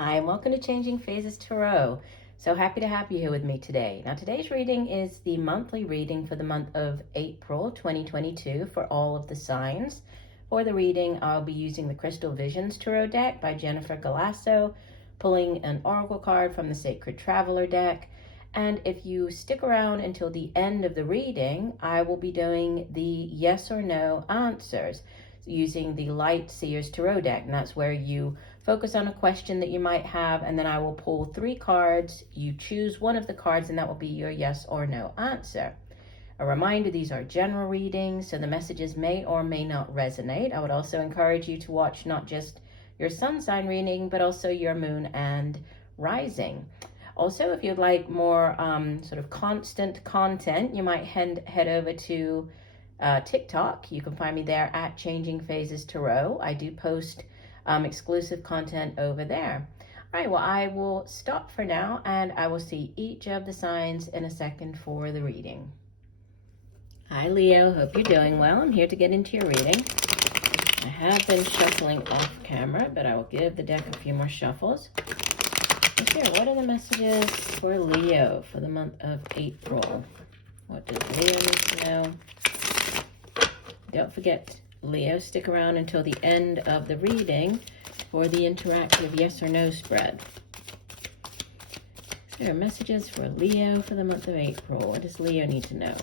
Hi, and welcome to Changing Phases Tarot. So happy to have you here with me today. Now, today's reading is the monthly reading for the month of April 2022 for all of the signs. For the reading, I'll be using the Crystal Visions Tarot deck by Jennifer Galasso, pulling an oracle card from the Sacred Traveler deck. And if you stick around until the end of the reading, I will be doing the yes or no answers using the Light Seers Tarot deck. And that's where you focus on a question that you might have, and then I will pull 3 cards. You choose one of the cards, and that will be your yes or no answer. A reminder, these are general readings, so the messages may or may not resonate. I would also encourage you to watch not just your sun sign reading, but also your moon and rising. Also, if you'd like more sort of constant content, you might head over to TikTok. You can find me there at Changing Phases Tarot. I do post exclusive content over there. All right, well, I will stop for now, and I will see each of the signs in a second for the reading. Hi, Leo. Hope you're doing well. I'm here to get into your reading. I have been shuffling off camera, but I will give the deck a few more shuffles. Let's hear, what are the messages for Leo for the month of April? What does Leo need to know? Don't forget, Leo, stick around until the end of the reading for the interactive yes or no spread. So there are messages for Leo for the month of April. What does Leo need to know?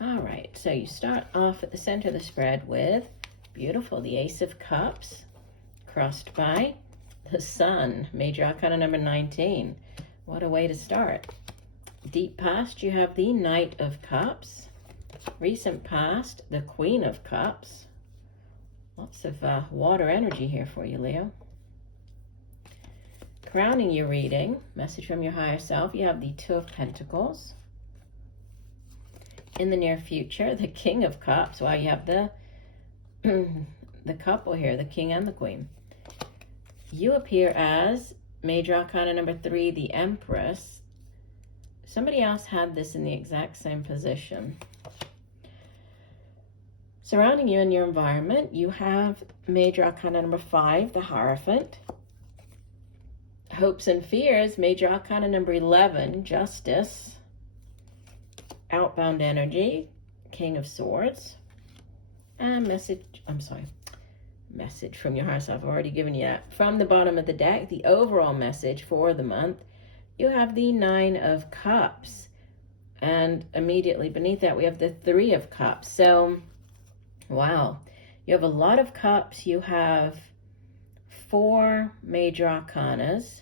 All right, so you start off at the center of the spread with, beautiful, the Ace of Cups, crossed by the Sun, Major Arcana number 19. What a way to start. Deep past, you have the Knight of Cups. Recent past, the Queen of Cups. Lots of water energy here for you, Leo. Crowning your reading, message from your higher self, you have the Two of Pentacles. In the near future, the King of Cups. Wow, you have the couple here, the King and the Queen. You appear as Major Arcana number 3, the Empress. Somebody else had this in the exact same position. Surrounding you in your environment, you have Major Arcana number 5, the Hierophant. Hopes and Fears, Major Arcana number 11, Justice. Outbound energy, King of Swords. And message from your higher self. I've already given you that. From the bottom of the deck, the overall message for the month, you have the 9 of Cups. And immediately beneath that, we have the 3 of Cups. So, wow. You have a lot of cups. You have 4 major arcanas.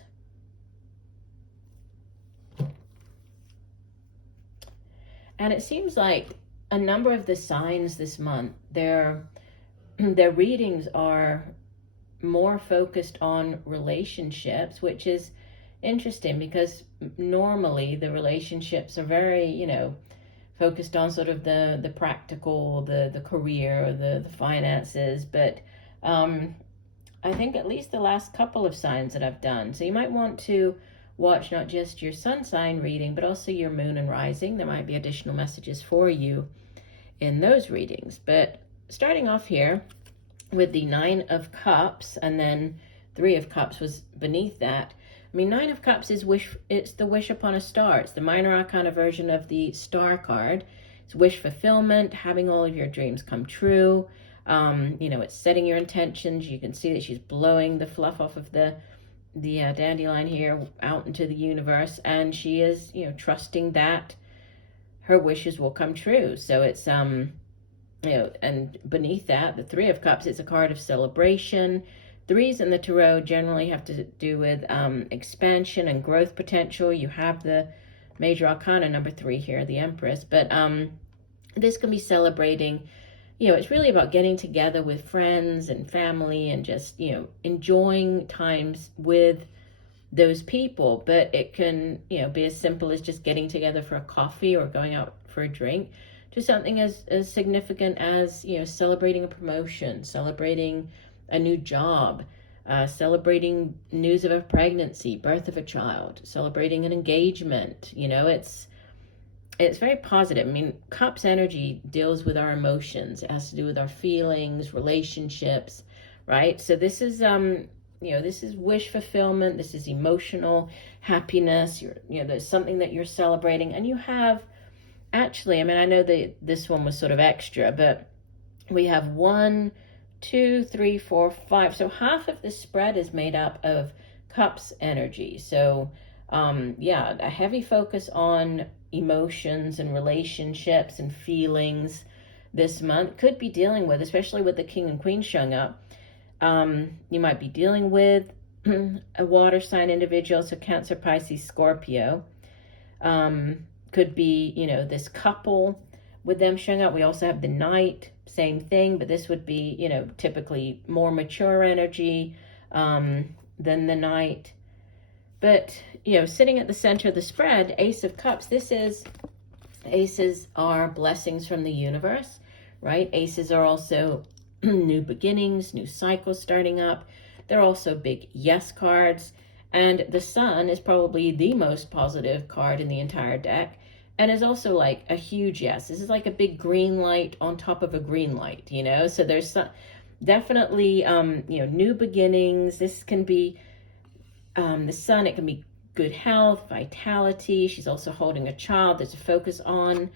And it seems like a number of the signs this month, their readings are more focused on relationships, which is interesting because normally the relationships are very, focused on sort of the practical, the career, the finances. But I think at least the last couple of signs that I've done. So you might want to watch not just your sun sign reading, but also your moon and rising. There might be additional messages for you in those readings. But starting off here with the 9 of Cups, and then 3 of Cups was beneath that. I mean, 9 of Cups is it's the wish upon a star. It's the minor arcana version of the star card. It's wish fulfillment, having all of your dreams come true. It's setting your intentions. You can see that she's blowing the fluff off of the dandelion here out into the universe, and she is trusting that her wishes will come true. So it's and beneath that, the 3 of Cups, it's a card of celebration. 3s in the tarot generally have to do with expansion and growth potential. You have the Major Arcana number 3 here, the Empress, but this can be celebrating. It's really about getting together with friends and family and just, enjoying times with those people. But it can, be as simple as just getting together for a coffee or going out for a drink, to something as significant as, celebrating a promotion, celebrating a new job, celebrating news of a pregnancy, birth of a child, celebrating an engagement. It's very positive. I mean, Cups energy deals with our emotions. It has to do with our feelings, relationships, right? So this is this is wish fulfillment. This is emotional happiness. There's something that you're celebrating, and you have actually. I mean, I know that this one was sort of extra, but we have 1, 2, 3, 4, 5. So half of the spread is made up of Cups energy. So a heavy focus on emotions and relationships and feelings this month. Could be dealing with, especially with the King and Queen showing up, you might be dealing with a water sign individual, so Cancer, Pisces, Scorpio. Could be, this couple with them showing up. We also have the Knight, same thing, but this would be, typically more mature energy than the Knight. But, sitting at the center of the spread, Ace of Cups, aces are blessings from the universe, right? Aces are also new beginnings, new cycles starting up. They're also big yes cards. And the Sun is probably the most positive card in the entire deck, and is also like a huge yes. This is like a big green light on top of a green light, So there's definitely, new beginnings. This can be the Sun. It can be good health, vitality. She's also holding a child. There's a focus on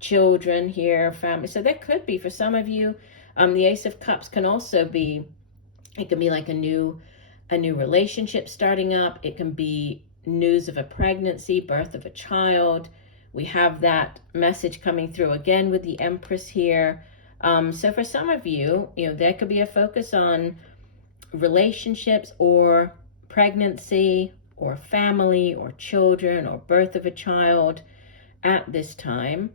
children here, family. So that could be for some of you. The Ace of Cups can also be, it can be like a new relationship starting up. It can be news of a pregnancy, birth of a child. We have that message coming through again with the Empress here. So for some of you, there could be a focus on relationships or pregnancy or family or children or birth of a child at this time.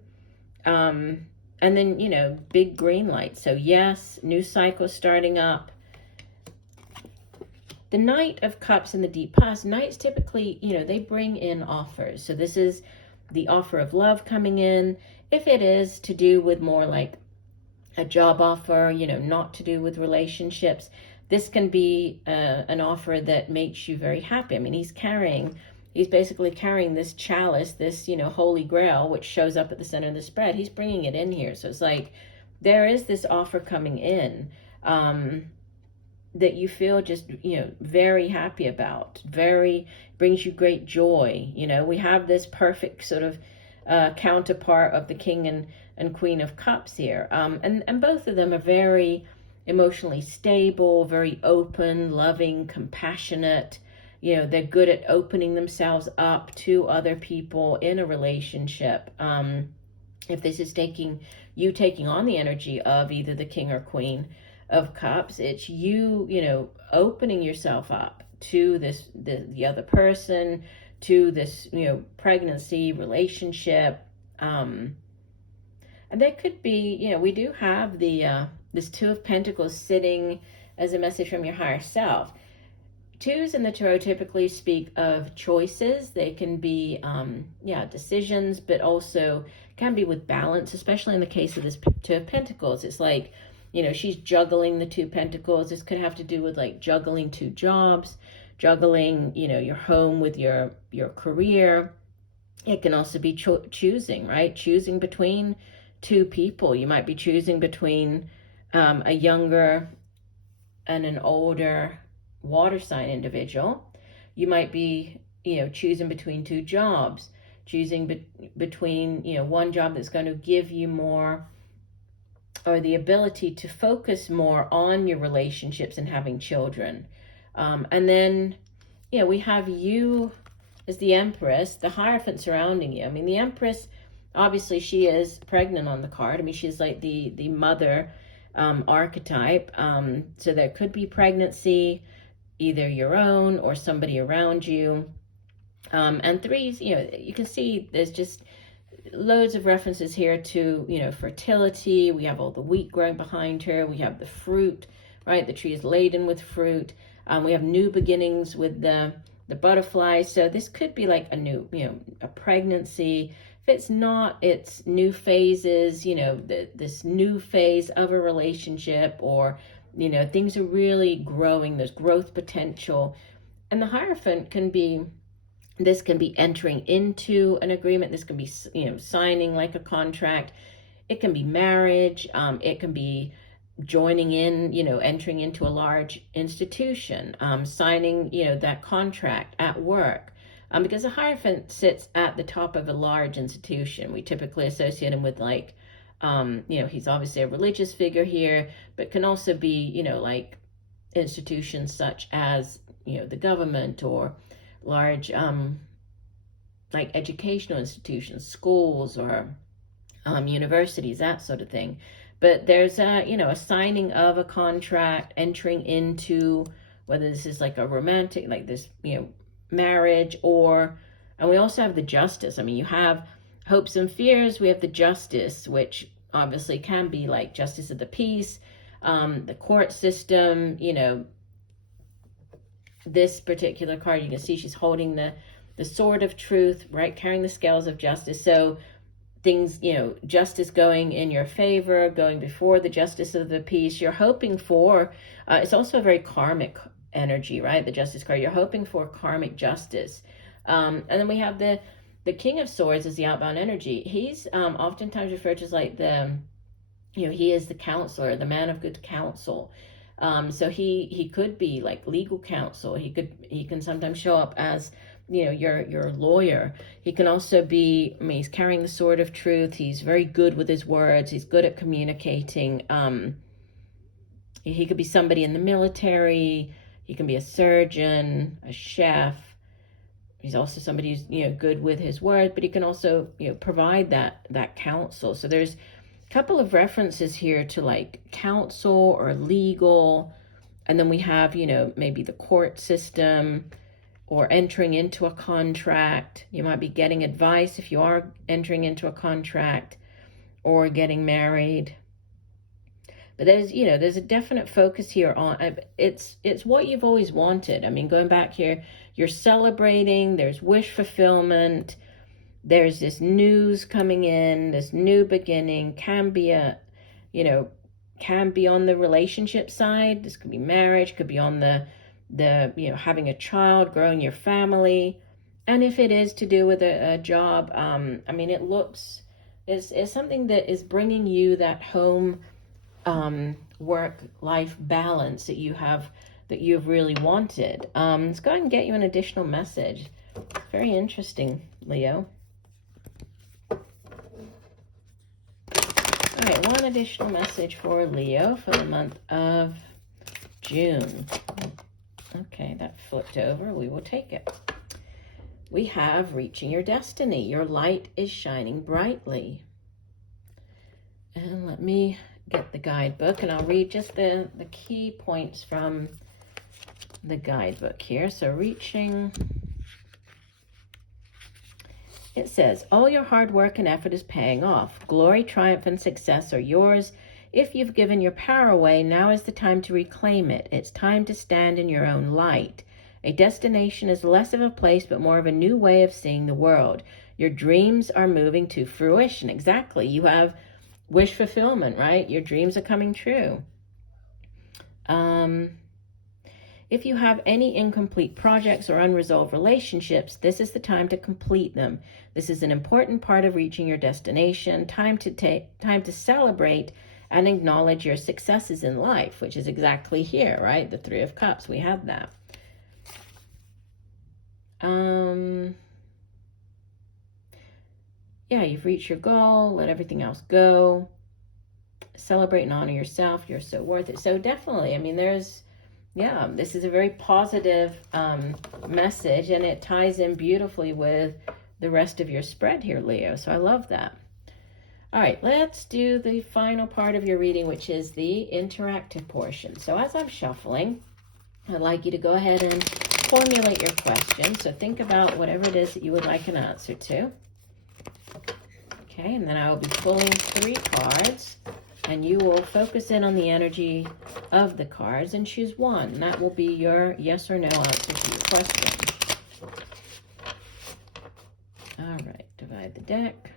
And then, big green light. So yes, new cycle starting up. The Knight of Cups in the deep past, Knights typically, they bring in offers. So this is the offer of love coming in. If it is to do with more like a job offer, not to do with relationships, this can be an offer that makes you very happy. I mean, he's basically carrying this chalice, this, holy grail, which shows up at the center of the spread. He's bringing it in here. So it's like, there is this offer coming in that you feel just, very happy about, brings you great joy. We have this perfect sort of counterpart of the King and Queen of Cups here. And both of them are very emotionally stable, very open, loving, compassionate. They're good at opening themselves up to other people in a relationship. If this is taking on the energy of either the King or Queen of Cups, it's you, opening yourself up to the other person, to this, pregnancy, relationship. And there could be, we do have this Two of Pentacles sitting as a message from your higher self. Twos in the tarot typically speak of choices. They can be, decisions, but also can be with balance, especially in the case of this Two of Pentacles. It's like, she's juggling the Two Pentacles. This could have to do with like juggling two jobs, juggling, your home with your career. It can also be choosing, right? Choosing between two people. You might be choosing between a younger and an older water sign individual. You might be, choosing between two jobs, choosing between, one job that's going to give you more, or the ability to focus more on your relationships and having children. And then, we have you as the Empress, the Hierophant surrounding you. I mean, the Empress, obviously she is pregnant on the card. I mean, she's like the mother archetype. So there could be pregnancy, either your own or somebody around you. And threes, you can see there's just loads of references here to, fertility. We have all the wheat growing behind her. We have the fruit, right? The tree is laden with fruit. We have new beginnings with the butterflies. So this could be like a new, a pregnancy. If it's not, it's new phases, this new phase of a relationship, or You know, things are really growing. There's growth potential. And the Hierophant can be, this can be entering into an agreement. This can be, you know, signing like a contract. It can be marriage. It can be joining in, you know, entering into a large institution, signing, you know, that contract at work. Because the Hierophant sits at the top of a large institution. We typically associate him with like, you know, he's obviously a religious figure here, but can also be, you know, like institutions such as, you know, the government, or large, like educational institutions, schools, or universities, that sort of thing. But there's a, you know, a signing of a contract, entering into, whether this is like a romantic, like this, you know, marriage, or, and we also have the Justice. I mean, you have hopes and fears. We have the Justice, which obviously can be like justice of the peace, the court system. You know, this particular card, you can see she's holding the sword of truth, right, carrying the scales of justice. So things, you know, justice going in your favor, going before the justice of the peace. You're hoping for, it's also a very karmic energy, right? The Justice card, you're hoping for karmic justice. And then we have the King of Swords as the outbound energy. He's oftentimes referred to as like the, you know, he is the counselor, the man of good counsel. So he could be like legal counsel. He can sometimes show up as, you know, your lawyer. He can also be, I mean, he's carrying the sword of truth. He's very good with his words. He's good at communicating. He could be somebody in the military. He can be a surgeon, a chef. He's also somebody who's, you know, good with his word, but he can also, you know, provide that counsel. So there's a couple of references here to like counsel or legal. And then we have, you know, maybe the court system, or entering into a contract. You might be getting advice if you are entering into a contract, or getting married. But there's, you know, there's a definite focus here on, it's what you've always wanted. I mean, going back here, you're celebrating, there's wish fulfillment, there's this news coming in, this new beginning. Can be a, you know, can be on the relationship side. This could be marriage, could be on the you know, having a child, growing your family. And if it is to do with a job, I mean, it looks, is something that is bringing you that home, work-life balance that you've really wanted. Let's go ahead and get you an additional message. Very interesting, Leo. All right, one additional message for Leo for the month of June. Okay, that flipped over. We will take it. We have reaching your destiny. Your light is shining brightly. And let me get the guidebook, and I'll read just the key points from the guidebook here. So reaching, it says, all your hard work and effort is paying off. Glory, triumph, and success are yours. If you've given your power away, now is the time to reclaim it. It's time to stand in your own light. A destination is less of a place, but more of a new way of seeing the world. Your dreams are moving to fruition. Exactly. You have wish fulfillment, right? Your dreams are coming true. If you have any incomplete projects or unresolved relationships, this is the time to complete them. This is an important part of reaching your destination. Time to celebrate and acknowledge your successes in life, which is exactly here, right? The Three of Cups, we have that. Yeah, you've reached your goal, let everything else go. Celebrate and honor yourself. You're so worth it. So definitely, I mean, there's, yeah, this is a very positive message, and it ties in beautifully with the rest of your spread here, Leo. So I love that. All right, let's do the final part of your reading, which is the interactive portion. So as I'm shuffling, I'd like you to go ahead and formulate your question. So think about whatever it is that you would like an answer to. Okay, and then I will be pulling 3 cards, and you will focus in on the energy of the cards and choose one. And that will be your yes or no answer to your question. All right, divide the deck.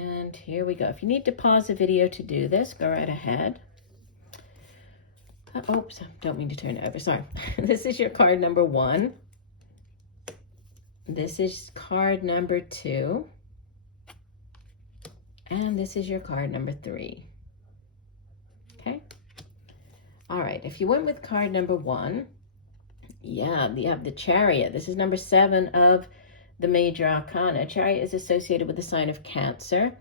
And here we go. If you need to pause the video to do this, go right ahead. Oops, don't mean to turn it over. Sorry. This is your card number 1. This is card number 2. And this is your card number 3. Okay. All right. If you went with card number 1, yeah, you have the Chariot. This is number 7 of the major arcana. Chariot is associated with the sign of Cancer,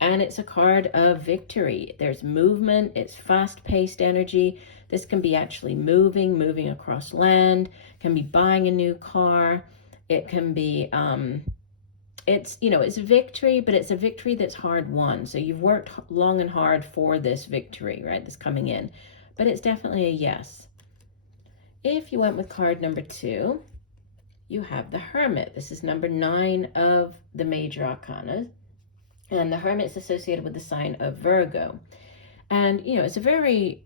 and it's a card of victory. There's movement. It's fast-paced energy. This can be actually moving across land, can be buying a new car. It can be, it's, you know, it's victory, but it's a victory that's hard won. So you've worked long and hard for this victory, right? That's coming in, but it's definitely a yes. If you went with card number 2, you have the Hermit. This is number 9 of the major arcana, and the Hermit is associated with the sign of Virgo. And, you know, it's a very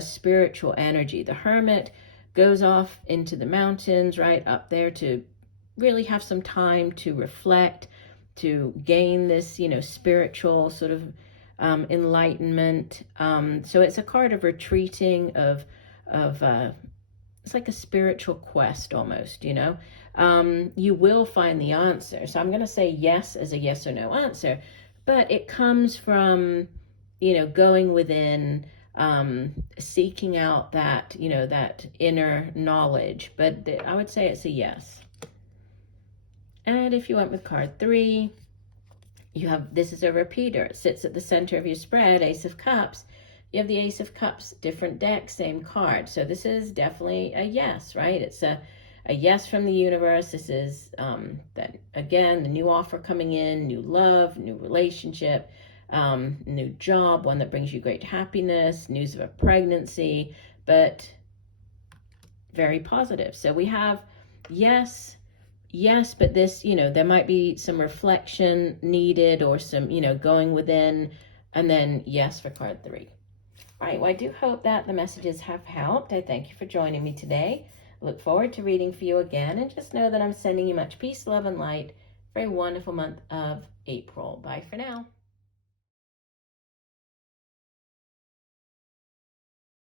spiritual energy. The Hermit goes off into the mountains, right up there, to really have some time to reflect, to gain this, you know, spiritual sort of enlightenment. So it's a card of retreating, of it's like a spiritual quest almost, you know. You will find the answer. So I'm going to say yes as a yes or no answer, but it comes from, you know, going within, seeking out that, you know, that inner knowledge. But I would say it's a yes. And if you went with card 3, you have, this is a repeater. It sits at the center of your spread, Ace of Cups. You have the Ace of Cups, different deck, same card. So this is definitely a yes, right? It's a yes from the universe. This is, that again, the new offer coming in, new love, new relationship, new job, one that brings you great happiness, news of a pregnancy, but very positive. So we have yes, but this, you know, there might be some reflection needed or some, you know, going within, and then yes for card 3. All right, well, I do hope that the messages have helped. I thank you for joining me today. Look forward to reading for you again, and just know that I'm sending you much peace, love, and light for a wonderful month of April. Bye for now.